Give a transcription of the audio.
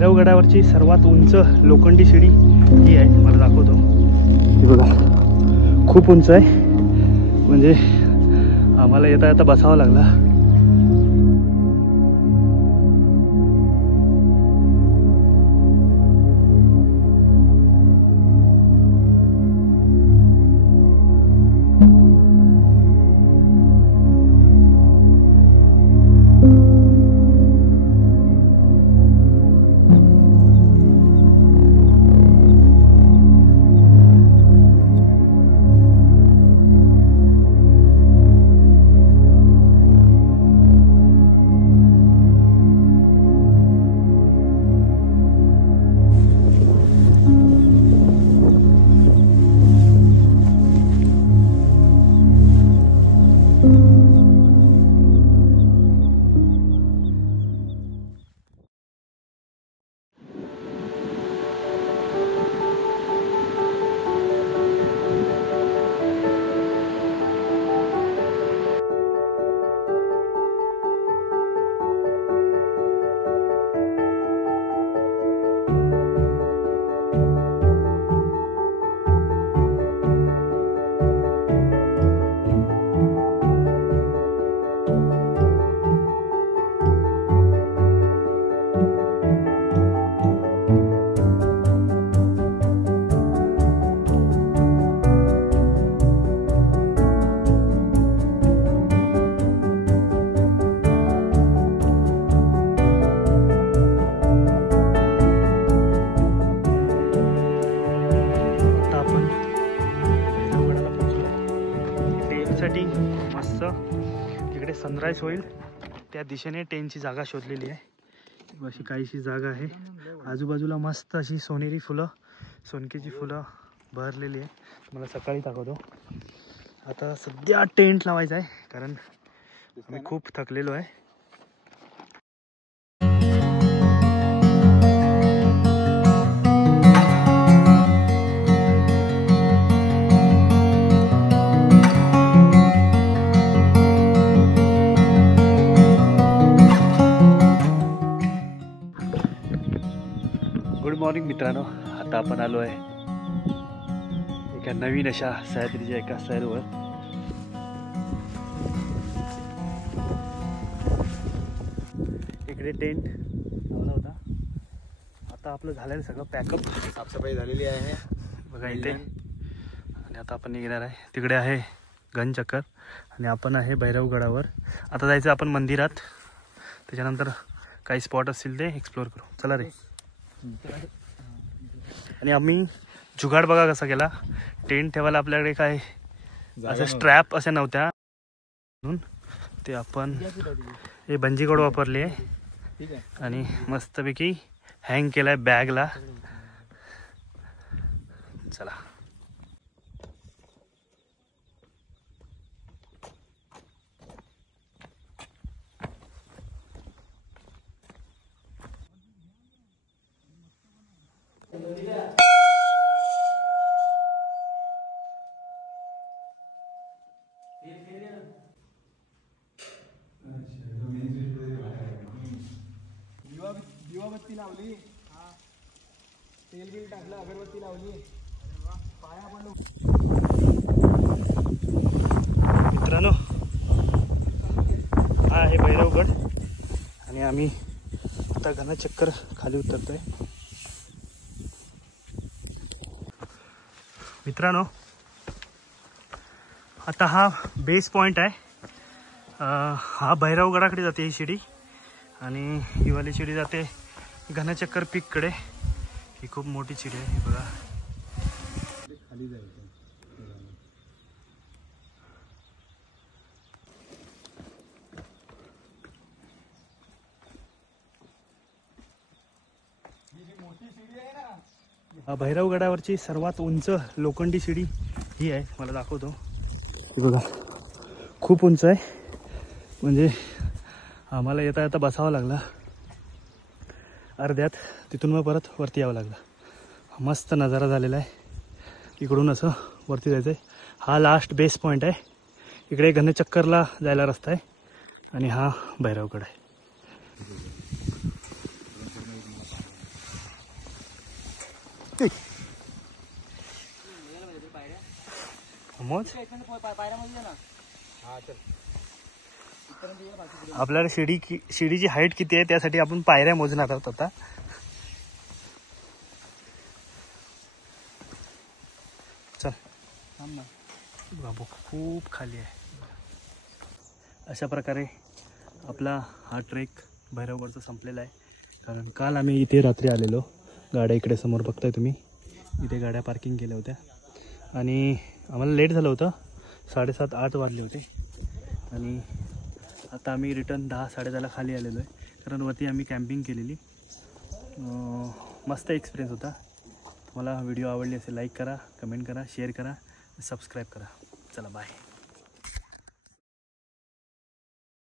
भैरवगडावरची सर्वात उंच लोखंडी शिडी ही आहे, तुम्हाला दाखवतो। हे बघा, खूप उंच आहे, म्हणजे आम्हाला येता येता बसावं लागला। मस्त तिकडे सनराइज होईल त्या दिशेने टेंटची जागा शोधलेली आहे। अशी काहीशी जागा आहे, आजूबाजूला मस्त अशी सोनेरी फुलं, सोनकीची फुलं बहरलेली आहे। मला सकाळी दाखवतो। आता सध्या टेंट लावायचा आहे, कारण मी खूप थकलेलो आहे। गुड मॉर्निंग मित्रांनो, आता आपण आलो आहे एका नवीन अशा सह्याद्रीच्या एका सैरवर। इकडे टेंट लावला होता, आता आपलं झालेलं सगळं पॅकअप, साफसफाई झालेली आहे बघा इथे। आणि आता आपण निघणार आहे, तिकडे आहे गनचक्कर आणि आपण आहे भैरवगडावर। आता जायचं आपण मंदिरात, त्याच्यानंतर काही स्पॉट असतील ते एक्सप्लोर करू। चला रे। आणि आम्ही जुगाड बघा कसा केला, टेंट ठेवायला आपल्याकडे काय असं स्ट्रॅप असे नव्हत्या, म्हणून ते आपण हे बंजी कोड वापरले आणि मस्तपैकी हँग केलाय बॅगला। चला दिवाबत्ती लावली, तेल बिल टाकलं, अगरबत्ती लावली, पाया पडलो। मित्रांनो, हा आहे भैरवगड आणि आम्ही आता गणचक्कर खाली उतरतोय। मित्रांनो, आता हा बेस पॉइंट आहे, हा भैरवगडाकडे जाते ही शिडी आणि ही वाली शिडी जाते गणचक्कर पीककडे। ही खूप मोठी शिडी आहे, हे बघा खाली जायचं। भैरवगडावरची सर्वात उंच लोखंडी शिडी ही आहे, मला दाखवतो। हे बघा, खूप उंच आहे, म्हणजे आम्हाला येता येता बसावं लागलं अर्ध्यात, तिथून मग परत वरती यावं लागलं। मस्त नजारा झालेला आहे, इकडून असं वरती जायचं आहे। हा लास्ट बेस पॉइंट आहे, इकडे गणचक्करला जायला रस्ता आहे आणि हा भैरवगड आहे। मोज हा चल. आपल्याला शिडीची हाईट किती आहे त्यासाठी आपण पायऱ्या मोजणार आहोत आता. चल बाबू खूप खाली आहे. अशा प्रकारे आपला हा ट्रेक भैरवगडचा संपलेला आहे. कारण काल आम्ही इथे रात्री आलेलो. गाड्या इकडे समोर बघताय तुम्ही, इथे गाड्या पार्किंग केल्या होत्या आणि आम्हाला लेट झालं होतं. 7:30-8 वाजले होते आणि आता आम्ही रिटर्न 10-10:30 खाली आलेलो आहे. कारण वरती आम्ही कॅम्पिंग केलेली. मस्त एक्सपिरियन्स होता. तुम्हाला व्हिडिओ आवडली असेल लाईक करा, कमेंट करा, शेअर करा, सबस्क्राईब करा. चला बाय.